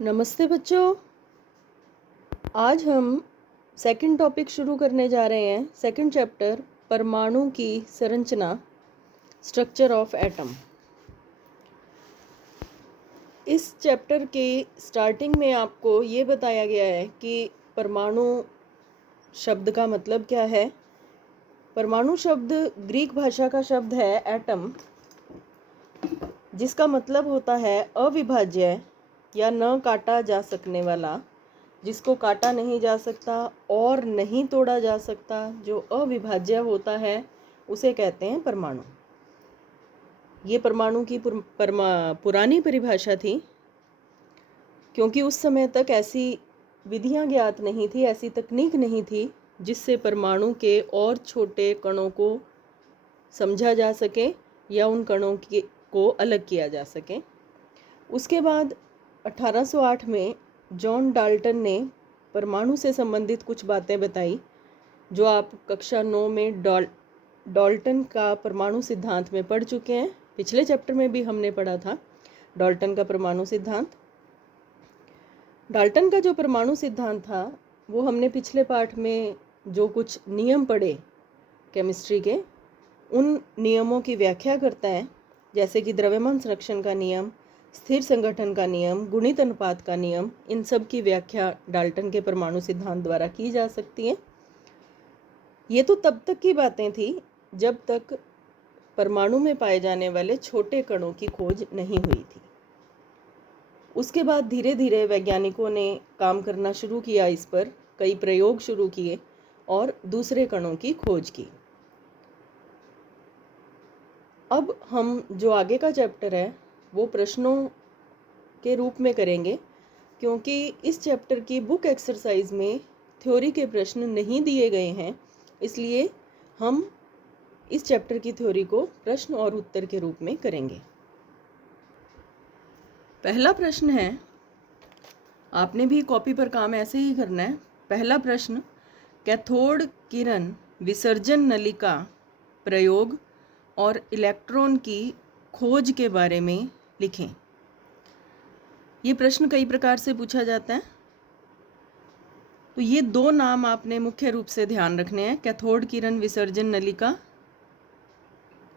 नमस्ते बच्चों। आज हम सेकंड टॉपिक शुरू करने जा रहे हैं। सेकंड चैप्टर परमाणु की संरचना, स्ट्रक्चर ऑफ एटम। इस चैप्टर के स्टार्टिंग में आपको ये बताया गया है कि परमाणु शब्द का मतलब क्या है। परमाणु शब्द ग्रीक भाषा का शब्द है एटम, जिसका मतलब होता है अविभाज्य या न काटा जा सकने वाला, जिसको काटा नहीं जा सकता और नहीं तोड़ा जा सकता, जो अविभाज्य होता है उसे कहते हैं परमाणु। ये परमाणु की पुरानी परिभाषा थी, क्योंकि उस समय तक ऐसी विधियां ज्ञात नहीं थी, ऐसी तकनीक नहीं थी जिससे परमाणु के और छोटे कणों को समझा जा सके या उन कणों को अलग किया जा सके। उसके बाद 1808 में जॉन डाल्टन ने परमाणु से संबंधित कुछ बातें बताई, जो आप कक्षा 9 में डाल्टन का परमाणु सिद्धांत में पढ़ चुके हैं। पिछले चैप्टर में भी हमने पढ़ा था डाल्टन का परमाणु सिद्धांत। डाल्टन का जो परमाणु सिद्धांत था वो हमने पिछले पाठ में जो कुछ नियम पढ़े केमिस्ट्री के, उन नियमों की व्याख्या करता है, जैसे कि द्रव्यमान संरक्षण का नियम, स्थिर संगठन का नियम, गुणित अनुपात का नियम। इन सब की व्याख्या डाल्टन के परमाणु सिद्धांत द्वारा की जा सकती है। ये तो तब तक की बातें थी जब तक परमाणु में पाए जाने वाले छोटे कणों की खोज नहीं हुई थी। उसके बाद धीरे धीरे वैज्ञानिकों ने काम करना शुरू किया, इस पर कई प्रयोग शुरू किए और दूसरे कणों की खोज की। अब हम जो आगे का चैप्टर है वो प्रश्नों के रूप में करेंगे, क्योंकि इस चैप्टर की बुक एक्सरसाइज में थ्योरी के प्रश्न नहीं दिए गए हैं, इसलिए हम इस चैप्टर की थ्योरी को प्रश्न और उत्तर के रूप में करेंगे। पहला प्रश्न है, आपने भी कॉपी पर काम ऐसे ही करना है। पहला प्रश्न, कैथोड किरण विसर्जन नलिका प्रयोग और इलेक्ट्रॉन की खोज के बारे में लिखें। ये प्रश्न कई प्रकार से पूछा जाता है, तो ये दो नाम आपने मुख्य रूप से ध्यान रखने हैं, कैथोड किरण विसर्जन नलिका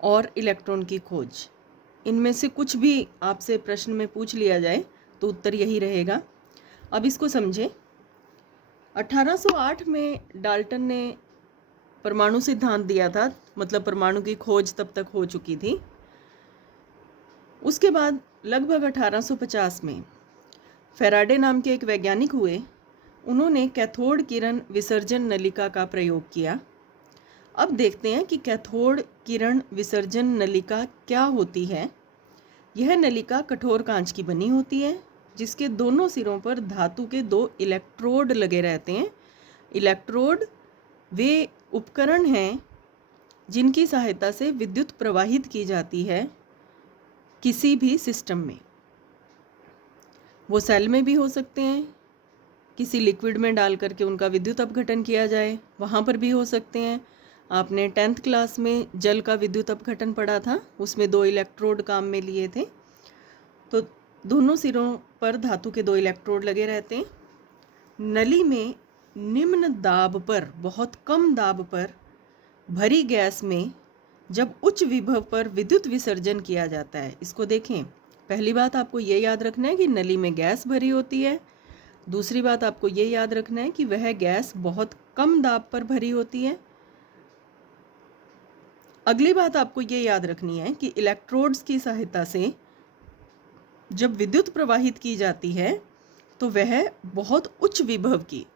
और इलेक्ट्रॉन की खोज। इनमें से कुछ भी आपसे प्रश्न में पूछ लिया जाए तो उत्तर यही रहेगा। अब इसको समझें। 1808 में डाल्टन ने परमाणु सिद्धांत दिया था, मतलब परमाणु की खोज तब तक हो चुकी थी। उसके बाद लगभग 1850 में फैराडे नाम के एक वैज्ञानिक हुए, उन्होंने कैथोड किरण विसर्जन नलिका का प्रयोग किया। अब देखते हैं कि कैथोड किरण विसर्जन नलिका क्या होती है। यह नलिका कठोर कांच की बनी होती है, जिसके दोनों सिरों पर धातु के 2 इलेक्ट्रोड लगे रहते हैं। इलेक्ट्रोड वे उपकरण हैं जिनकी सहायता से विद्युत प्रवाहित की जाती है किसी भी सिस्टम में। वो सेल में भी हो सकते हैं, किसी लिक्विड में डाल करके उनका विद्युत अपघटन किया जाए, वहाँ पर भी हो सकते हैं। आपने 10th क्लास में जल का विद्युत अपघटन पढ़ा था, उसमें 2 इलेक्ट्रोड काम में लिए थे। तो दोनों सिरों पर धातु के 2 इलेक्ट्रोड लगे रहते हैं। नली में निम्न दाब पर, बहुत कम दाब पर भरी गैस में जब उच्च विभव पर विद्युत विसर्जन किया जाता है। इसको देखें, पहली बात आपको ये याद रखना है कि नली में गैस भरी होती है। दूसरी बात आपको ये याद रखना है कि वह गैस बहुत कम दाब पर भरी होती है। अगली बात आपको ये याद रखनी है कि इलेक्ट्रोड्स की सहायता से जब विद्युत प्रवाहित की जाती है तो वह बहुत उच्च विभव की,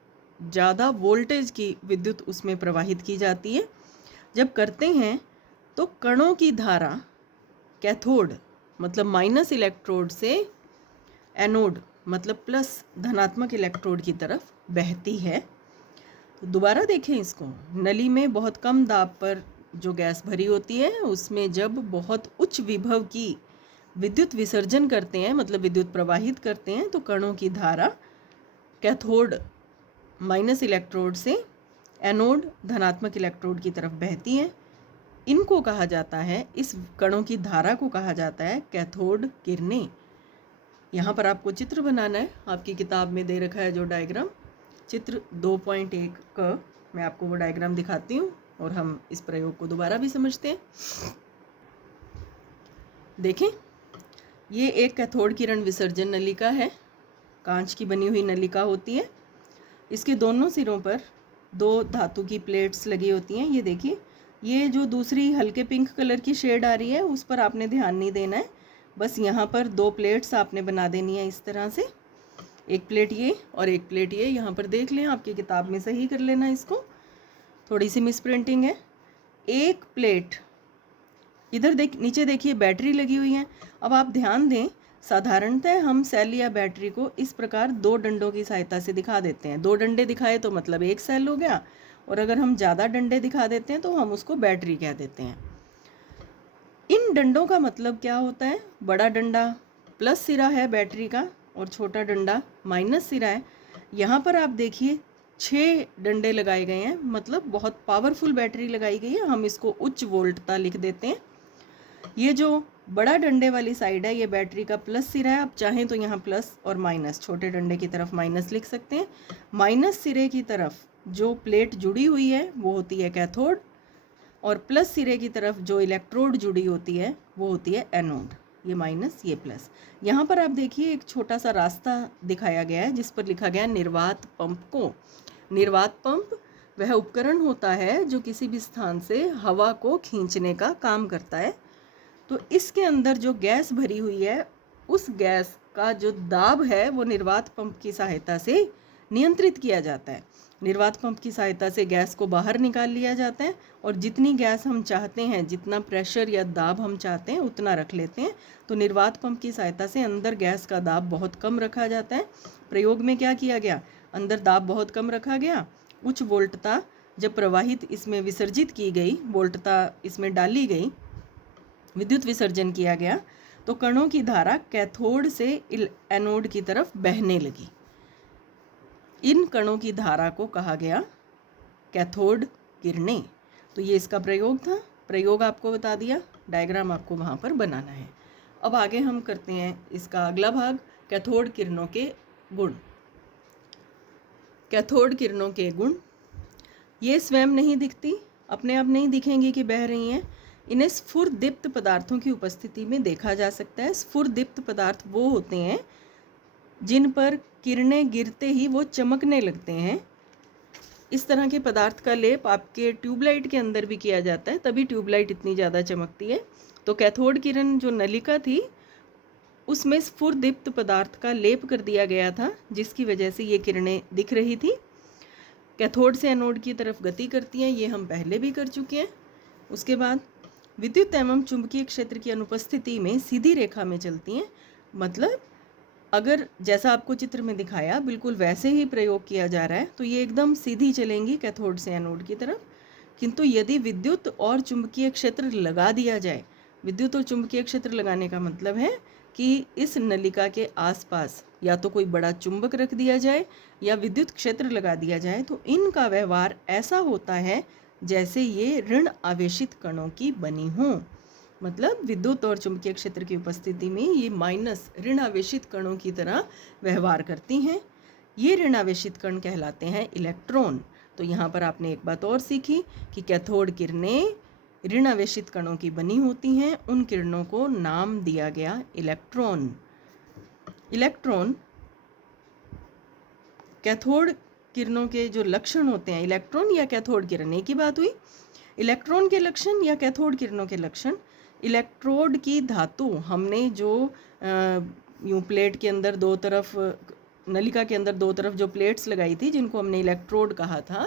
ज़्यादा वोल्टेज की विद्युत उसमें प्रवाहित की जाती है। जब करते हैं तो कणों की धारा कैथोड मतलब माइनस इलेक्ट्रोड से एनोड मतलब प्लस धनात्मक इलेक्ट्रोड की तरफ बहती है। तो दोबारा देखें इसको, नली में बहुत कम दाब पर जो गैस भरी होती है, उसमें जब बहुत उच्च विभव की विद्युत विसर्जन करते हैं, मतलब विद्युत प्रवाहित करते हैं, तो कणों की धारा कैथोड माइनस इलेक्ट्रोड से एनोड धनात्मक इलेक्ट्रोड की तरफ बहती है। इनको कहा जाता है, इस कणों की धारा को कहा जाता है कैथोड किरणें। यहाँ पर आपको चित्र बनाना है, आपकी किताब में दे रखा है जो डायग्राम, चित्र 2.1 का मैं आपको वो डायग्राम दिखाती हूँ और हम इस प्रयोग को दोबारा भी समझते हैं। देखें, ये एक कैथोड किरण विसर्जन नलिका है, कांच की बनी हुई नलिका होती है। इसके दोनों सिरों पर 2 धातु की प्लेट्स लगी होती हैं। ये देखिए, ये जो दूसरी हल्के पिंक कलर की शेड आ रही है उस पर आपने ध्यान नहीं देना है, बस यहाँ पर 2 प्लेट्स आपने बना देनी है इस तरह से, एक प्लेट ये और एक प्लेट ये। यहाँ पर देख लें, आपकी किताब में सही कर लेना इसको, थोड़ी सी मिस प्रिंटिंग है। एक प्लेट इधर नीचे देखिए बैटरी लगी हुई है। अब आप ध्यान दें, साधारणतः हम सेल या बैटरी को इस प्रकार 2 डंडों की सहायता से दिखा देते हैं। 2 डंडे दिखाए तो मतलब एक सेल हो गया, और अगर हम ज़्यादा डंडे दिखा देते हैं तो हम उसको बैटरी कह देते हैं। इन डंडों का मतलब क्या होता है? बड़ा डंडा प्लस सिरा है बैटरी का और छोटा डंडा माइनस सिरा है। यहाँ पर आप देखिए 6 डंडे लगाए गए हैं, मतलब बहुत पावरफुल बैटरी लगाई गई है। हम इसको उच्च वोल्टता लिख देते हैं। ये जो बड़ा डंडे वाली साइड है ये बैटरी का प्लस सिरा है। आप चाहें तो यहाँ प्लस और माइनस, छोटे डंडे की तरफ माइनस लिख सकते हैं। माइनस सिरे की तरफ जो प्लेट जुड़ी हुई है वो होती है कैथोड, और प्लस सिरे की तरफ जो इलेक्ट्रोड जुड़ी होती है वो होती है एनोड। ये माइनस ये प्लस। यहाँ पर आप देखिए एक छोटा सा रास्ता दिखाया गया है जिस पर लिखा गया है निर्वात पंप को। निर्वात पंप वह उपकरण होता है जो किसी भी स्थान से हवा को खींचने का काम करता है। तो इसके अंदर जो गैस भरी हुई है उस गैस का जो दाब है वो निर्वात पंप की सहायता से नियंत्रित किया जाता है। निर्वात पंप की सहायता से गैस को बाहर निकाल लिया जाता है, और जितनी गैस हम चाहते हैं, जितना प्रेशर या दाब हम चाहते हैं उतना रख लेते हैं। तो निर्वात पंप की सहायता से अंदर गैस का दाब बहुत कम रखा जाता है। प्रयोग में क्या किया गया? अंदर दाब बहुत कम रखा गया। उच्च वोल्टता जब प्रवाहित इसमें विसर्जित की गई, वोल्टता इसमें डाली गई, विद्युत विसर्जन किया गया, तो कणों की धारा कैथोड से एनोड की तरफ बहने लगी। इन कणों की धारा को कहा गया कैथोड किरणें। तो ये इसका प्रयोग था। प्रयोग आपको बता दिया, डायग्राम आपको वहाँ पर बनाना है। अब आगे हम करते हैं इसका अगला भाग, कैथोड किरणों के गुण। कैथोड किरणों के गुण, ये स्वयं नहीं दिखती, अपने आप नहीं दिखेंगी कि बह रही हैं। इन्हें स्फुरदीप्त पदार्थों की उपस्थिति में देखा जा सकता है। स्फुरदीप्त पदार्थ वो होते हैं जिन पर किरणें गिरते ही वो चमकने लगते हैं। इस तरह के पदार्थ का लेप आपके ट्यूबलाइट के अंदर भी किया जाता है, तभी ट्यूबलाइट इतनी ज़्यादा चमकती है। तो कैथोड किरण जो नलिका थी उसमें स्फुरदीप्त पदार्थ का लेप कर दिया गया था, जिसकी वजह से ये किरणें दिख रही थी। कैथोड से एनोड की तरफ गति करती हैं, ये हम पहले भी कर चुके हैं। उसके बाद विद्युत एवं चुंबकीय क्षेत्र की अनुपस्थिति में सीधी रेखा में चलती हैं। मतलब अगर जैसा आपको चित्र में दिखाया बिल्कुल वैसे ही प्रयोग किया जा रहा है तो ये एकदम सीधी चलेंगी कैथोड से एनोड की तरफ। किंतु यदि विद्युत और चुंबकीय क्षेत्र लगा दिया जाए, विद्युत और चुंबकीय क्षेत्र लगाने का मतलब है कि इस नलिका के आसपास या तो कोई बड़ा चुंबक रख दिया जाए या विद्युत क्षेत्र लगा दिया जाए, तो इनका व्यवहार ऐसा होता है जैसे ये ऋण आवेशित कणों की बनी हों। मतलब विद्युत और चुंबकीय क्षेत्र की उपस्थिति में ये माइनस ऋण आवेशित कणों की तरह व्यवहार करती हैं। ये ऋण आवेशित कण कहलाते हैं इलेक्ट्रॉन। तो यहाँ पर आपने एक बात और सीखी कि कैथोड किरणें ऋण आवेशित कणों की बनी होती हैं। उन किरणों को नाम दिया गया इलेक्ट्रॉन। इलेक्ट्रॉन कैथोड किरणों के जो लक्षण होते हैं, इलेक्ट्रॉन या कैथोड किरण एक ही बात हुई। इलेक्ट्रॉन के लक्षण या कैथोड किरणों के लक्षण, इलेक्ट्रोड की धातु हमने जो यूं प्लेट के अंदर दो तरफ, नलिका के अंदर दो तरफ जो प्लेट्स लगाई थी जिनको हमने इलेक्ट्रोड कहा था,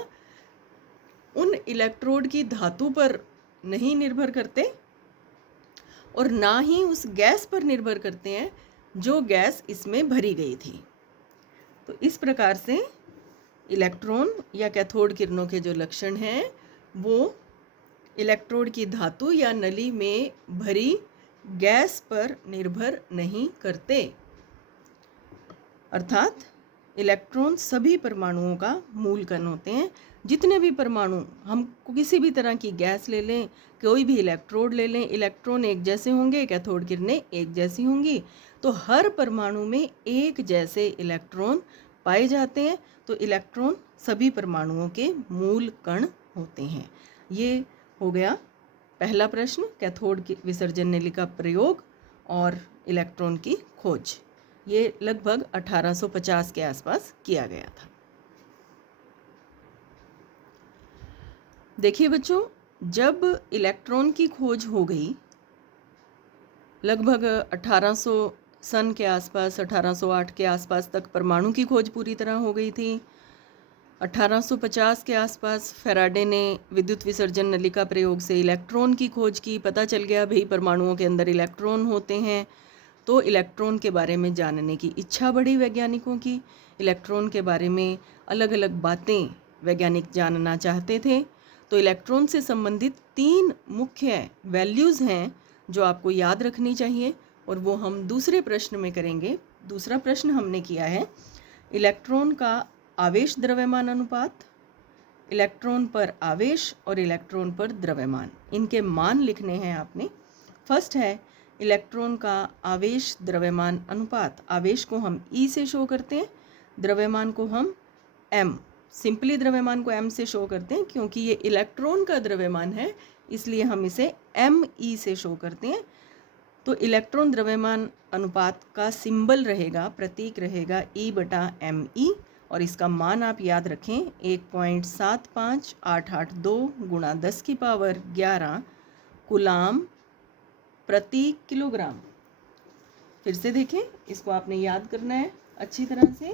उन इलेक्ट्रोड की धातु पर नहीं निर्भर करते और ना ही उस गैस पर निर्भर करते हैं जो गैस इसमें भरी गई थी। तो इस प्रकार से इलेक्ट्रॉन या कैथोड किरणों के जो लक्षण हैं वो इलेक्ट्रोड की धातु या नली में भरी गैस पर निर्भर नहीं करते। अर्थात इलेक्ट्रॉन सभी परमाणुओं का मूल कण होते हैं। जितने भी परमाणु, हम किसी भी तरह की गैस ले लें, कोई भी इलेक्ट्रोड ले लें, इलेक्ट्रॉन एक जैसे होंगे, कैथोड किरणें एक जैसी होंगी। तो हर परमाणु में एक जैसे इलेक्ट्रॉन पाए जाते हैं। तो इलेक्ट्रॉन सभी परमाणुओं के मूल कण होते हैं। ये हो गया पहला प्रश्न, कैथोड विसर्जन नली का प्रयोग और इलेक्ट्रॉन की खोज। ये लगभग 1850 के आसपास किया गया था। देखिए बच्चों, जब इलेक्ट्रॉन की खोज हो गई, लगभग 1800 सन के आसपास, 1808 के आसपास तक परमाणु की खोज पूरी तरह हो गई थी। 1850 के आसपास फैराडे ने विद्युत विसर्जन नली का प्रयोग से इलेक्ट्रॉन की खोज की। पता चल गया भाई परमाणुओं के अंदर इलेक्ट्रॉन होते हैं। तो इलेक्ट्रॉन के बारे में जानने की इच्छा बढ़ी वैज्ञानिकों की। इलेक्ट्रॉन के बारे में अलग अलग बातें वैज्ञानिक जानना चाहते थे। तो इलेक्ट्रॉन से संबंधित 3 मुख्य वैल्यूज़ हैं जो आपको याद रखनी चाहिए, और वो हम दूसरे प्रश्न में करेंगे। दूसरा प्रश्न हमने किया है इलेक्ट्रॉन का आवेश द्रव्यमान अनुपात, इलेक्ट्रॉन पर आवेश और इलेक्ट्रॉन पर द्रव्यमान, इनके मान लिखने हैं आपने। फर्स्ट है इलेक्ट्रॉन का आवेश द्रव्यमान अनुपात। आवेश को हम E से शो करते हैं, द्रव्यमान को हम M, सिंपली द्रव्यमान को M से शो करते हैं क्योंकि ये इलेक्ट्रॉन का द्रव्यमान है, इसलिए हम इसे ME से शो करते हैं। तो इलेक्ट्रॉन द्रव्यमान अनुपात का सिंबल रहेगा, प्रतीक रहेगा E/ME, और इसका मान आप याद रखें 1.75882 गुणा 10⁻11 कूलाम प्रति किलोग्राम। फिर से देखें, इसको आपने याद करना है अच्छी तरह से।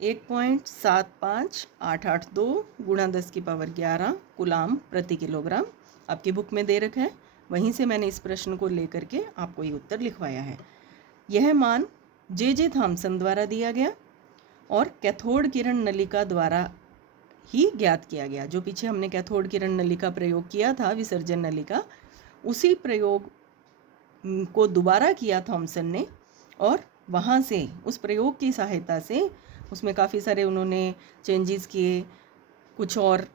1.75882 गुणा 10⁻11 कूलाम प्रति किलोग्राम आपकी बुक में दे रखा है। वहीं से मैंने इस प्रश्न को लेकर के आपको ये उत्तर लिखवाया है। यह मान जे थॉमसन द्वारा दिया गया और कैथोड किरण नलिका द्वारा ही ज्ञात किया गया। जो पीछे हमने कैथोड किरण नलिका प्रयोग किया था, विसर्जन नलिका, उसी प्रयोग को दोबारा किया थॉमसन ने, और वहाँ से उस प्रयोग की सहायता से उसमें काफ़ी सारे उन्होंने चेंजेस किए, कुछ और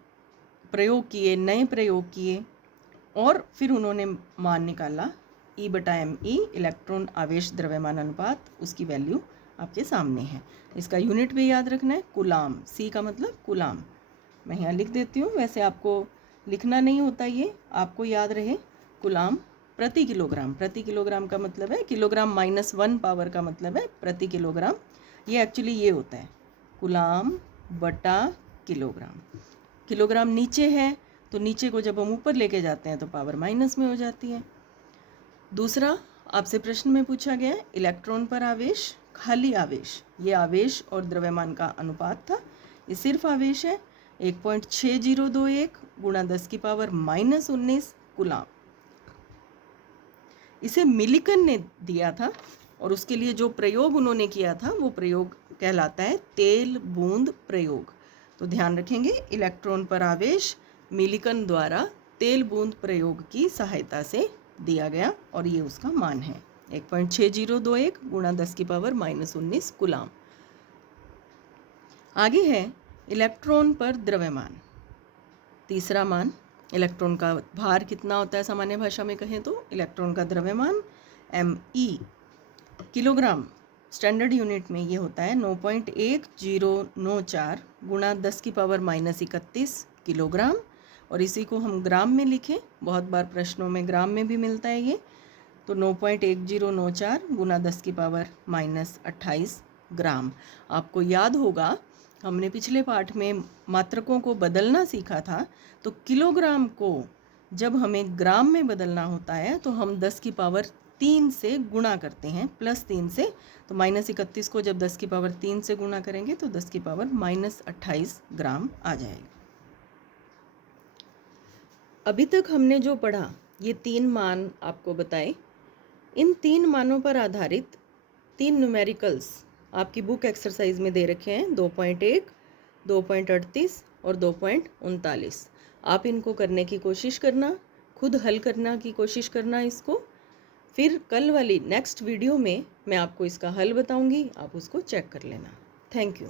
प्रयोग किए, नए प्रयोग किए, और फिर उन्होंने मान निकाला E/ME, इलेक्ट्रॉन आवेश द्रव्यमान अनुपात। उसकी वैल्यू आपके सामने है। इसका यूनिट भी याद रखना है, कूलाम। C का मतलब कूलाम। मैं यहाँ लिख देती हूँ, वैसे आपको लिखना नहीं होता, ये आपको याद रहे। कूलाम प्रति किलोग्राम। प्रति किलोग्राम का मतलब है किलोग्राम -1 पावर का मतलब है प्रति किलोग्राम। ये एक्चुअली ये होता है कूलाम बटा किलोग्राम। किलोग्राम नीचे है तो नीचे को जब हम ऊपर लेके जाते हैं तो पावर माइनस में हो जाती है। दूसरा आपसे प्रश्न में पूछा गया है इलेक्ट्रॉन पर आवेश, खाली आवेश। ये आवेश और द्रव्यमान का अनुपात था। ये सिर्फ आवेश है। 1.6021 गुणा 10⁻−19 कूलाम। इसे मिलिकन ने दिया था, और उसके लिए जो प्रयोग उन्होंने किया था वो प्रयोग कहलाता है तेल बूंद प्रयोग। तो ध्यान रखेंगे, इलेक्ट्रॉन पर आवेश मिलिकन द्वारा तेल बूंद प्रयोग की सहायता से दिया गया, और ये उसका मान है 1.6021 गुणा 10⁻−19 कूलाम। आगे है इलेक्ट्रॉन पर द्रव्यमान। तीसरा मान, इलेक्ट्रॉन का भार कितना होता है सामान्य भाषा में कहें तो, इलेक्ट्रॉन का द्रव्यमान ME, किलोग्राम स्टैंडर्ड यूनिट में ये होता है 9.1094 गुणा 10⁻−31 किलोग्राम। और इसी को हम ग्राम में लिखें, बहुत बार प्रश्नों में ग्राम में भी मिलता है ये, तो 9.1094 गुणा 10⁻28 ग्राम। आपको याद होगा हमने पिछले पाठ में मात्रकों को बदलना सीखा था। तो किलोग्राम को जब हमें ग्राम में बदलना होता है तो हम 10⁻3 से गुणा करते हैं, +3 से। तो -31 को जब 10⁻3 से गुणा करेंगे तो 10⁻−28 ग्राम आ जाएगा। अभी तक हमने जो पढ़ा, ये 3 मान आपको बताए। इन 3 मानों पर आधारित 3 न्यूमेरिकल्स आपकी बुक एक्सरसाइज में दे रखे हैं, 2.1, 2.38 और 2.39। आप इनको करने की कोशिश करना, खुद हल करना की कोशिश करना इसको। फिर कल वाली नेक्स्ट वीडियो में मैं आपको इसका हल बताऊंगी, आप उसको चेक कर लेना। Thank you.